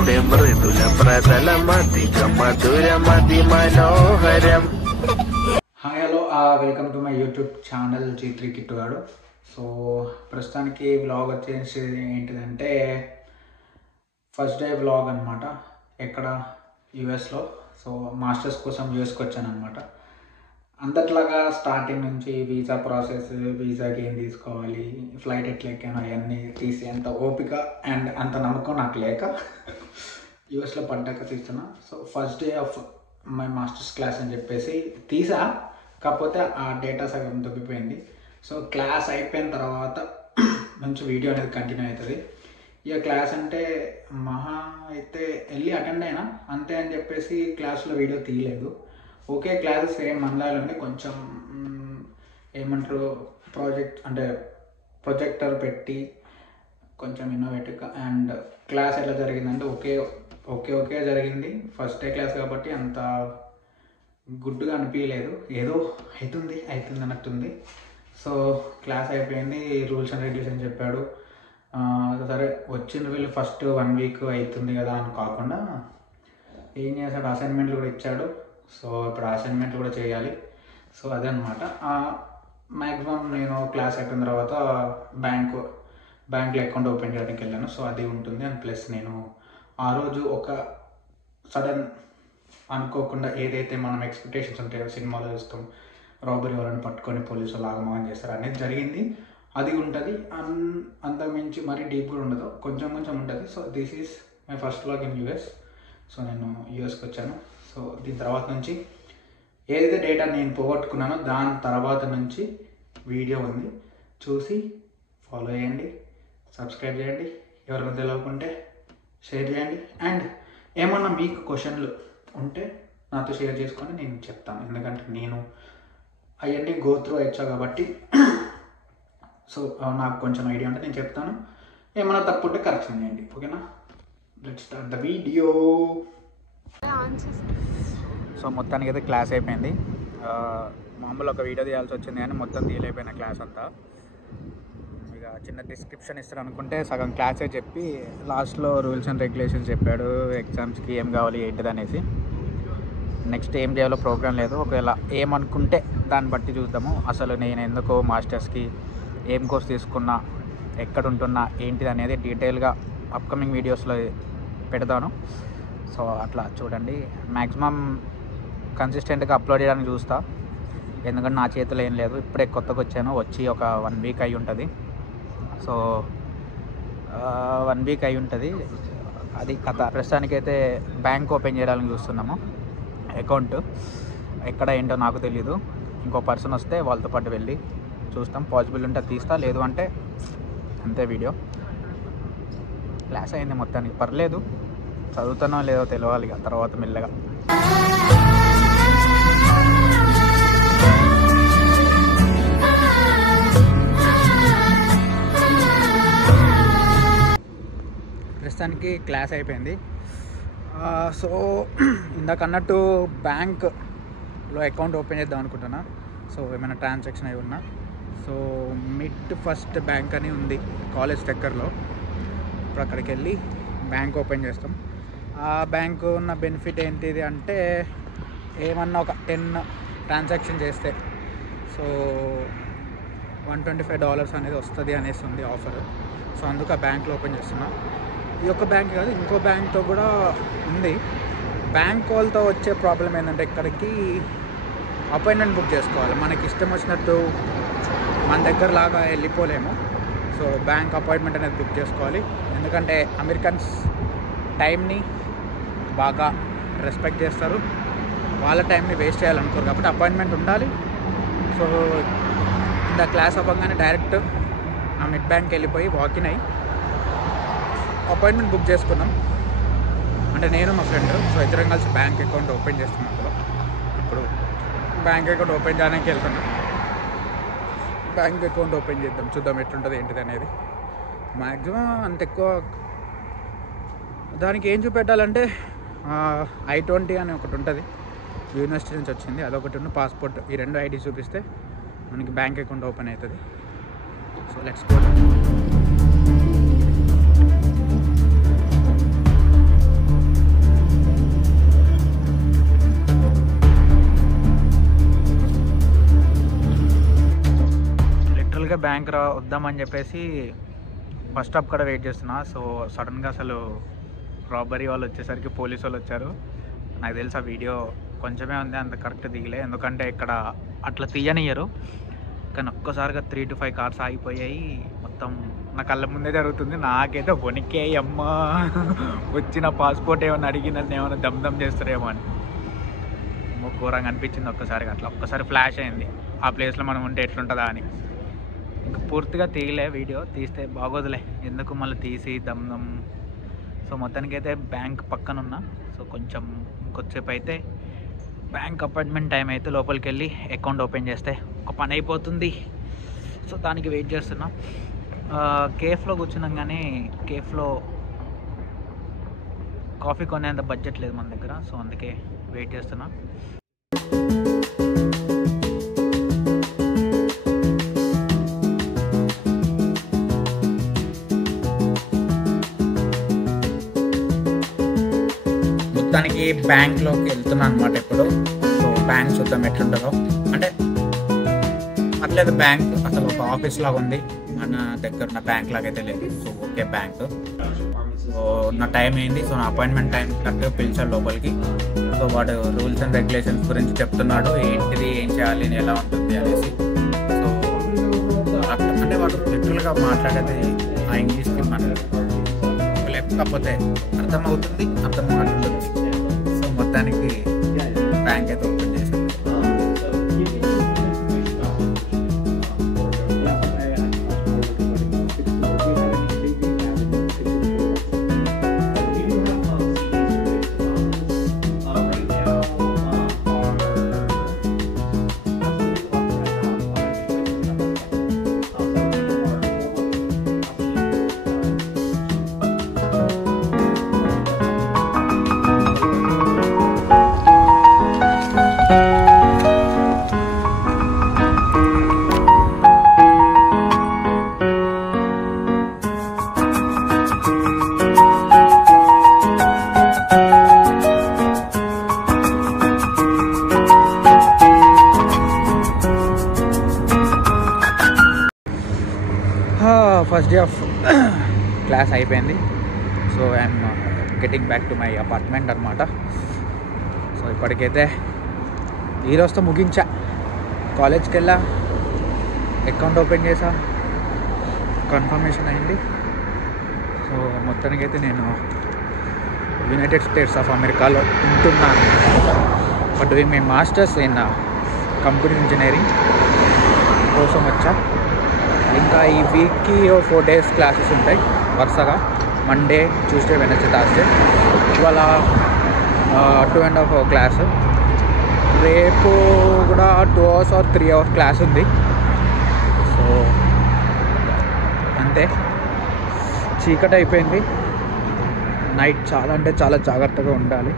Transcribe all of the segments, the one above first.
మధురముడే మృదుల ప్రజల మధిక మధురమతి మనోహరం. Hi hello welcome to my YouTube channel G3 కిట్టుగాడు. సో ప్రస్తుతానికి వ్లాగ్ వచ్చేసి ఏంటిదంటే ఫస్ట్ డే వ్లాగ్ అనమాట. ఎక్కడ యూఎస్లో. సో మాస్టర్స్ కోసం యూఎస్కి వచ్చాను అనమాట. అందట్లాగా స్టార్టింగ్ నుంచి వీసా ప్రాసెస్, వీసాకి ఏం తీసుకోవాలి, ఫ్లైట్ ఎట్లా ఎక్కాను అవన్నీ తీసి అంత ఓపిక అండ్ అంత నమ్మకం నాకు లేక యూఎస్లో పడ్డాక తీస్తున్నా. So first day of my masters class అని చెప్పేసి తీసా, కాకపోతే ఆ డేటా సగం దొబ్బిపోయింది. సో క్లాస్ అయిపోయిన తర్వాత మంచి వీడియో అనేది కంటిన్యూ అవుతుంది. ఇక క్లాస్ అంటే మహా అయితే వెళ్ళి అటెండ్ అయినా అంతే అని చెప్పేసి క్లాస్లో వీడియో తీయలేదు. ఓకే క్లాసెస్ ఏం మనలాగా ఉండి కొంచెం ఏమంటారు ప్రొజెక్టర్ పెట్టి కొంచెం ఇన్నోవేటివ్గా అండ్ క్లాస్ ఎలా జరిగిందంటే ఓకే జరిగింది. ఫస్ట్ డే క్లాస్ కాబట్టి అంత గుడ్డుగా అనిపించలేదు, ఏదో అవుతుంది అన్నట్టుంది. సో క్లాస్ అయిపోయింది, రూల్స్ అండ్ రెగ్యులేషన్ చెప్పాడు. సరే వచ్చిన వీళ్ళు ఫస్ట్ 1 వీక్ అవుతుంది కదా అని కాకుండా ఏం చేశాడు, అసైన్మెంట్లు కూడా ఇచ్చాడు. సో ఇప్పుడు అసైన్మెంట్ కూడా చేయాలి. సో అదే అనమాట. మ్యాక్సిమం నేను క్లాస్ అయిపోయిన తర్వాత బ్యాంక్లో అకౌంట్ ఓపెన్ చేయడానికి వెళ్ళాను. సో అది ఉంటుంది. అండ్ ప్లస్ నేను ఆ రోజు ఒక సడన్ అనుకోకుండా ఏదైతే మనం ఎక్స్పెక్టేషన్స్ ఉంటాయో సినిమాలో చూస్తాం, రాబరీ వాళ్ళని పట్టుకొని పోలీసులు ఆగమనం చేస్తారు అనేది జరిగింది. అది ఉంటుంది. అంతకుమించి మరీ డీప్ కూడా ఉండదు, కొంచెం ఉంటుంది. So this is my first vlog in US. So నేను యూఎస్కి వచ్చాను. సో దీని తర్వాత నుంచి ఏదైతే డేటా నేను పోగొట్టుకున్నానో దాని తర్వాత నుంచి వీడియో ఉంది, చూసి ఫాలో చేయండి, సబ్స్క్రైబ్ చేయండి, ఎవరైనా తెలియకుంటే షేర్ చేయండి. అండ్ ఏమన్నా మీకు క్వశ్చన్లు ఉంటే నాతో షేర్ చేసుకొని నేను చెప్తాను, ఎందుకంటే నేను అవన్నీ గో త్రూ వచ్చా కాబట్టి. సో నాకు కొంచెం ఐడియా ఉంటే నేను చెప్తాను, ఏమన్నా తప్పు ఉంటే కరెక్షన్ చేయండి. ఓకేనా? Let's start the video. So మొత్తానికి అయితే క్లాస్ అయిపోయింది. మామూలు ఒక వీడియో తీయాల్సి వచ్చింది కానీ మొత్తం తీయలేకపోయిన క్లాస్ అంతా. ఇక చిన్న డిస్క్రిప్షన్ ఇస్తాను అనుకుంటే సగం క్లాసే చెప్పి లాస్ట్లో రూల్స్ అండ్ రెగ్యులేషన్స్ చెప్పాడు, ఎగ్జామ్స్కి ఏం కావాలి ఏంటిది అనేసి. నెక్స్ట్ ఏం చేయాలో ప్రోగ్రామ్ లేదు, ఒకవేళ ఏమనుకుంటే దాన్ని బట్టి చూద్దాము. అసలు నేను ఎందుకు మాస్టర్స్కి ఏం కోర్స్ తీసుకున్నా, ఎక్కడ ఉంటున్నా ఏంటిది అనేది డీటెయిల్గా అప్కమింగ్ వీడియోస్లో పెడతాను. సో అట్లా చూడండి. మ్యాక్సిమం కన్సిస్టెంట్గా అప్లోడ్ చేయడానికి చూస్తా, ఎందుకంటే నా చేతిలో ఏం లేదు. ఇప్పుడే కొత్తగా వచ్చాను, వచ్చి ఒక 1 వీక్ అయి ఉంటుంది. సో 1 వీక్ అయి ఉంటుంది. అది కథ. ప్రస్తుతానికైతే బ్యాంక్ ఓపెన్ చేయడానికి చూస్తున్నాము. అకౌంట్ ఎక్కడ ఏంటో నాకు తెలీదు. ఇంకో పర్సన్ వస్తే వాళ్ళతో పాటు వెళ్ళి చూస్తాం. పాసిబుల్ ఉంటే తీస్తా, లేదు అంటే అంతే వీడియో. క్లాస్ అయింది మొత్తానికి, పర్లేదు. చదువుతానో లేదో తెలియాలి తర్వాత మెల్లగా. ప్రస్తుతానికి క్లాస్ అయిపోయింది. సో ఇందాక అన్నట్టు బ్యాంక్లో అకౌంట్ ఓపెన్ చేద్దాం అనుకుంటున్నా. సో ఏమైనా ట్రాన్సాక్షన్ అయి ఉన్నా. సో మిడ్ ఫస్ట్ బ్యాంక్ అని ఉంది కాలేజ్ దగ్గరలో. ఇప్పుడు అక్కడికి వెళ్ళి బ్యాంక్ ఓపెన్ చేస్తాం. ఆ బ్యాంకు ఉన్న బెనిఫిట్ ఏంటిది అంటే ఏమన్నా ఒక 10 ట్రాన్సాక్షన్ చేస్తే సో $125 అనేది వస్తుంది అనేసి ఉంది ఆఫర్. సో అందుకు ఆ బ్యాంక్లో ఓపెన్ చేస్తున్నా. ఈ ఒక్క బ్యాంక్ కాదు, ఇంకో బ్యాంక్తో కూడా ఉంది. బ్యాంక్ వాళ్ళతో వచ్చే ప్రాబ్లం ఏంటంటే ఇక్కడికి అపాయింట్మెంట్ బుక్ చేసుకోవాలి. మనకి ఇష్టం వచ్చినట్టు మన దగ్గర లాగా వెళ్ళిపోలేము. సో బ్యాంక్ అపాయింట్మెంట్ అనేది బుక్ చేసుకోవాలి. ఎందుకంటే అమెరికన్స్ టైంని బాగా రెస్పెక్ట్ చేస్తారు, వాళ్ళ టైంని వేస్ట్ చేయాలనుకోరు కాబట్టి అపాయింట్మెంట్ ఉండాలి. సో ఇంత క్లాస్ అవ్వగానే డైరెక్ట్ ఆ మిడ్ బ్యాంక్కి వెళ్ళిపోయి వాకిన్ అయ్యి అపాయింట్మెంట్ బుక్ చేసుకున్నాం. అంటే నేను మా ఫ్రెండ్, సో ఇద్దరం కలిసి బ్యాంక్ అకౌంట్ ఓపెన్ చేస్తున్నాం. ఇప్పుడు బ్యాంక్ అకౌంట్ ఓపెన్ చేయడానికి వెళ్తున్నాం. బ్యాంక్ అకౌంట్ ఓపెన్ చేద్దాం, చూద్దాం ఎట్లుంటుంది ఏంటిది అనేది. మ్యాక్సిమం అంత ఎక్కువ దానికి ఏం చూపెట్టాలంటే I-20 అని ఒకటి ఉంటుంది, యూనివర్సిటీ నుంచి వచ్చింది, అదొకటి ఉన్న పాస్పోర్ట్. ఈ 2 ఐడీస్ చూపిస్తే మనకి బ్యాంక్ అకౌంట్ ఓపెన్ అవుతుంది. So let's go. బ్యాంక్ వద్దామని చెప్పేసి బస్ స్టాప్ కూడా వెయిట్ చేస్తున్నా. సో సడన్గా అసలు రాబరీ వాళ్ళు వచ్చేసరికి పోలీసు వాళ్ళు వచ్చారు. నాకు తెలిసి ఆ వీడియో కొంచెమే ఉంది, అంత కరెక్ట్ దిగలే, ఎందుకంటే ఇక్కడ అట్లా తీయనియ్యరు. కానీ ఒక్కసారిగా 3 to 5 కార్స్ ఆగిపోయాయి. మొత్తం నా కళ్ళ ముందే జరుగుతుంది. నాకైతే వణికే అమ్మ వచ్చిన పాస్పోర్ట్ ఏమైనా అడిగి నన్ను ఏమైనా దమ్ చేస్తారేమో అని ఘోరంగా అనిపించింది. ఒక్కసారిగా అట్లా ఒక్కసారి ఫ్లాష్ అయింది ఆ ప్లేస్లో మనం ఉంటే ఎట్లుంటుందా అని. ఇంకా పూర్తిగా తీయలే, వీడియో తీస్తే బాగోదులే, ఎందుకు మళ్ళీ తీసి దమ్. సో మొత్తానికైతే బ్యాంక్ పక్కన ఉన్నా. సో కొంచెం ఇంకొద్దిసేపు అయితే బ్యాంక్ అపాయింట్మెంట్ టైం అయితే లోపలికి వెళ్ళి అకౌంట్ ఓపెన్ చేస్తే ఒక పని అయిపోతుంది. సో దానికి వెయిట్ చేస్తున్నా. కేఫ్లో కూర్చున్నాం, కానీ కేఫ్లో కాఫీ కొనేంత బడ్జెట్ లేదు మన దగ్గర. సో అందుకే వెయిట్ చేస్తున్నా. మొత్తానికి బ్యాంక్లోకి వెళ్తున్నాను అనమాట ఇప్పుడు. సో బ్యాంక్ చూద్దాం ఎట్లుంటుందో. అంటే అట్లేదు, బ్యాంక్ అసలు ఒక ఆఫీస్ లాగా ఉంది, మన దగ్గర ఉన్న బ్యాంక్ లాగా అయితే లేదు. So okay bank. సో నా టైం అయింది. సో నా అపాయింట్మెంట్ టైం కరెక్ట్గా పిలిచాడు లోపలికి. సో వాడు రూల్స్ అండ్ రెగ్యులేషన్స్ గురించి చెప్తున్నాడు, ఏంటిది, ఏం చేయాలి, ఎలా ఉంటుంది అనేసి. సో అంటే వాడు లిటరల్గా మాట్లాడేది ఆ ఇంగ్లీష్కి మన లేకపోతే అర్థమవుతుంది, అర్థం మాట్లాడుతుంది. సో మొత్తానికి బ్యాంక్ అయితే ఓపెన్ చేశాను. ఫస్ట్ డే ఆఫ్ క్లాస్ అయిపోయింది. So I'm getting back to my apartment అనమాట. సో ఇప్పటికైతే ఈరోజుతో ముగించా. కాలేజ్కి వెళ్ళా, అకౌంట్ ఓపెన్ చేసా, కన్ఫర్మేషన్ అయింది. సో మొత్తానికైతే నేను యునైటెడ్ స్టేట్స్ ఆఫ్ అమెరికాలో ఉంటున్నాను. But doing my masters in computer engineering కోసం వచ్చా. ఇంకా ఈ వీక్కి 4 days క్లాసెస్ ఉంటాయి వరుసగా, మండే, ట్యూస్డే, వెనస్డే, థర్స్డే. ఇవాళ 2.5 hour క్లాసు. రేపు కూడా 2 hours or 3 hours క్లాస్ ఉంది. సో అంతే, చీకటి అయిపోయింది. నైట్ చాలా అంటే చాలా జాగ్రత్తగా ఉండాలి.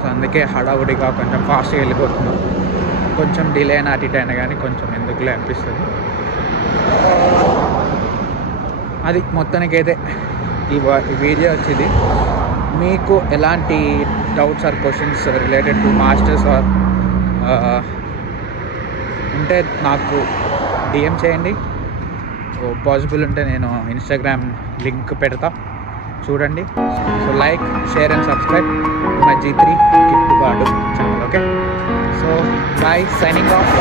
సో అందుకే హడావుడిగా కొంచెం ఫాస్ట్గా వెళ్ళిపోతున్నాం. కొంచెం డిలే అయినా అటు ఇటు అయినా కానీ కొంచెం ఎందుకులే అనిపిస్తుంది. అది మొత్తానికైతే ఈ వీడియో వచ్చింది. మీకు ఎలాంటి doubts or questions related to masters or ఉంటే నాకు DM చేయండి. పాసిబుల్ ఉంటే నేను ఇన్స్టాగ్రామ్ లింక్ పెడతా, చూడండి. So like, share and subscribe my G3 Kittu గాడు channel. Okay, so bye, signing of.